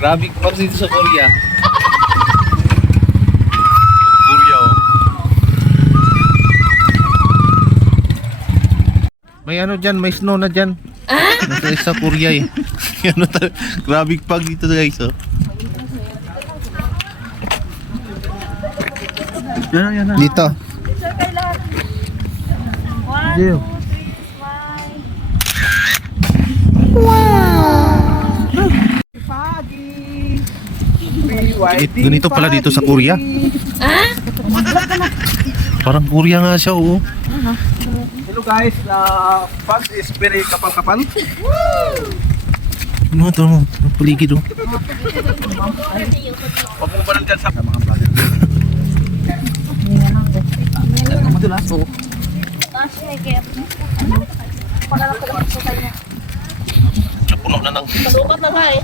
Grabe pa dito sa Korea. Korea oh. May ano dyan, may snow na dyan. Nasa sa Korea eh. Ano grabe pag dito guys oh. Yan na. Dito. Jill. Ganito pala dito sa Korea. Parang Korea nga siya oh. Hello guys, pag is very kapal-kapal. Ano ito mo? Paligid oh. Huwag mo ba lang dyan sa mga vlogger. Madulas po. Napuno na ng Palukat na ba eh?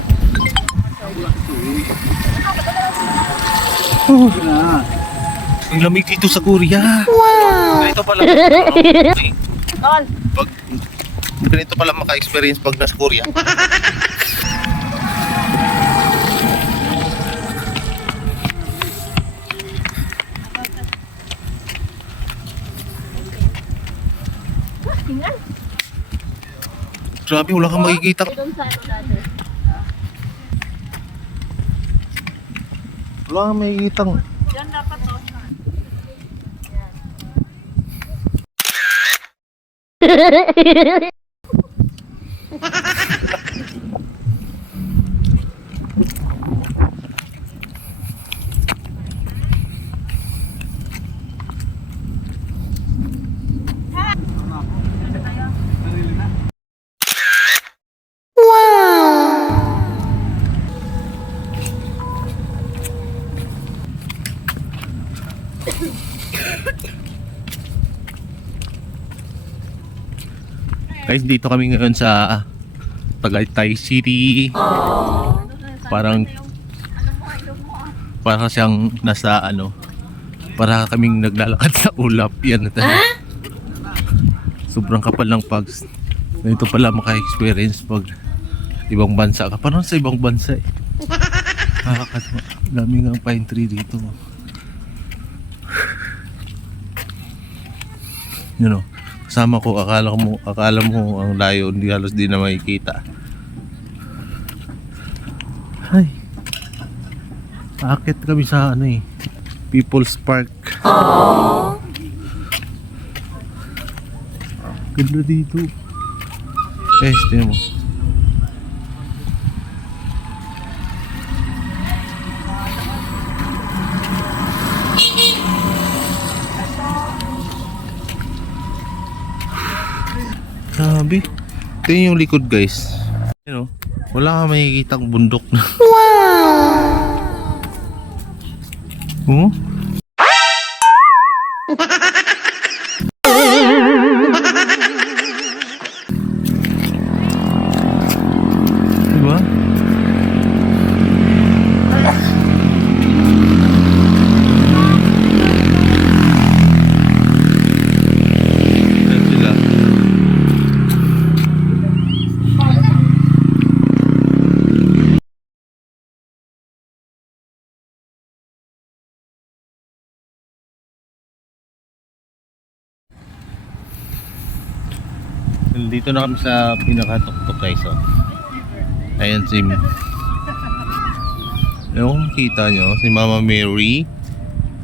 ang lamig dito sa Korea. Ganito pala. Pag ganito pala maka-experience pag nasa Korea. Grabe, wala kang makikita. Wala kang makikita. Diyan dapat to. Guys, dito kami ngayon sa Tagaytay City. Parang siyang nasa ano, para kaming naglalakad sa ulap. Yan ito. Sobrang kapal ng pags. Ganito pala maka-experience pag ibang bansa ka. Parang sa ibang bansa eh. Nakakatawa. Daming ang pine tree dito. You know, kasama ko, akala mo ang layo, hindi halos di na makikita. Ay, aakit kami sa ano eh, People's Park. Ganda dito. Guys, tingnan mo. Sabi, tingnan yung likod guys. You know, wala kang makikitang bundok na. Wow! Diba? Yan sila. Dito na kami sa pinakatuktok guys oh. Ayan si yung kita nyo si Mama Mary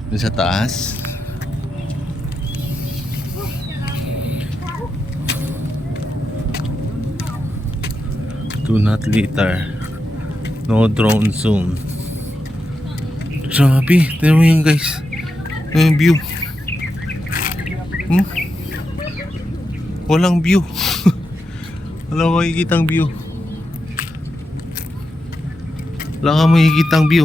dun sa taas. Do not litter, no drone zone. Grabe, tignan mo yun guys, yung view. Walang view. Wala makikitang view. Wala kang makikitang view.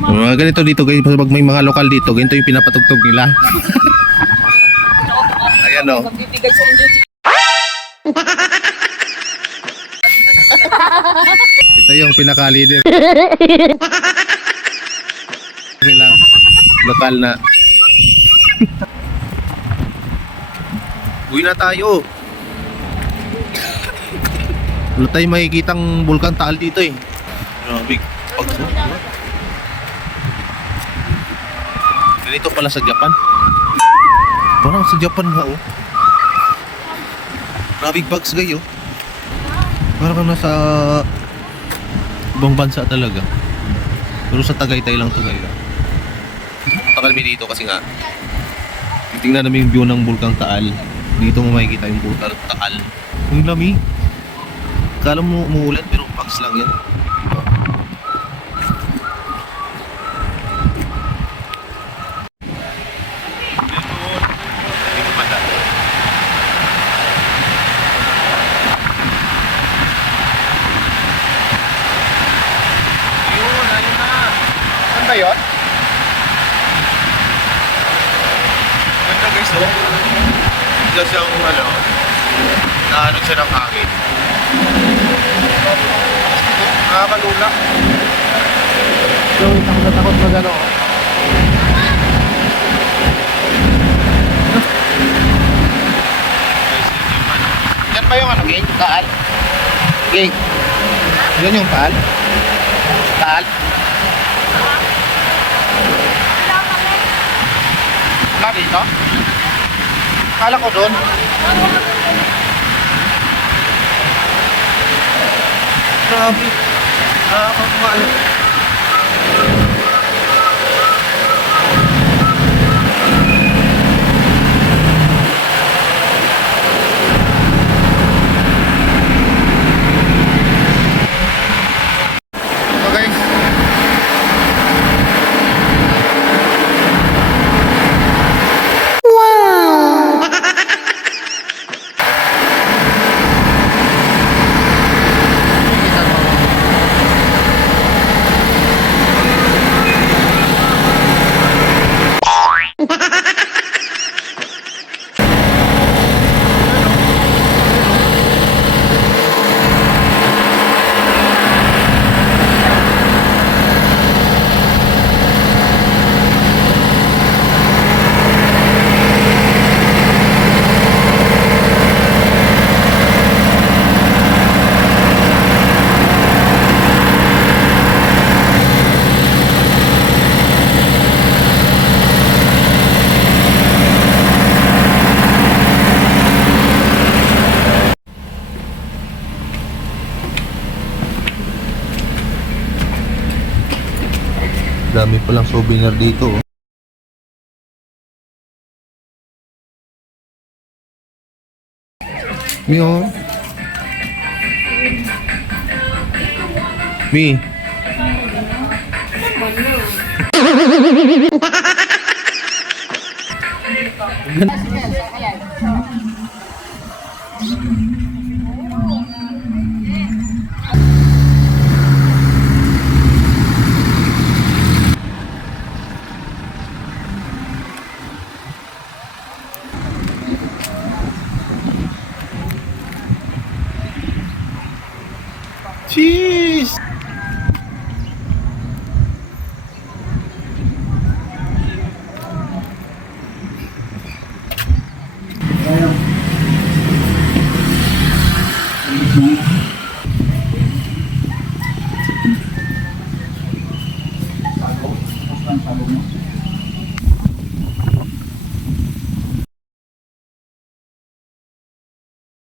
Mga ganito dito guys, pag may mga lokal dito, ganito yung pinapatugtog nila. Ayan o. Magbibigay sa inyo. Ito yung pinaka-leader nilang lokal na. Uwi na tayo. Wala tayong makikitang bulkan Taal dito eh. Big pagso. Ganito pala sa Japan. Parang sa Japan nga oh. Big bags gayo. Parang kang nasa ibang bansa talaga. Pero sa Tagaytay lang to guys. Punta kami dito kasi nga titingnan namin yung view ng bulkang Taal. Dito mo makikita yung bulkang Taal. Ang lami. Kala mo umuulan pero pags lang yan. Ba yun? Ganda guys, oh. Ganda siyang, naanod siya ng hangin. Nakakalula. So, takot na takot mag ano. Yan ba yung Ging? Taal? Ging? Yan yung Taal? Taal? Wala dito? Kala ko doon. Grabe. Nakakapagmahal. So guys, Dami palang souvenir dito oh. Mi oh. Mi. Cheese!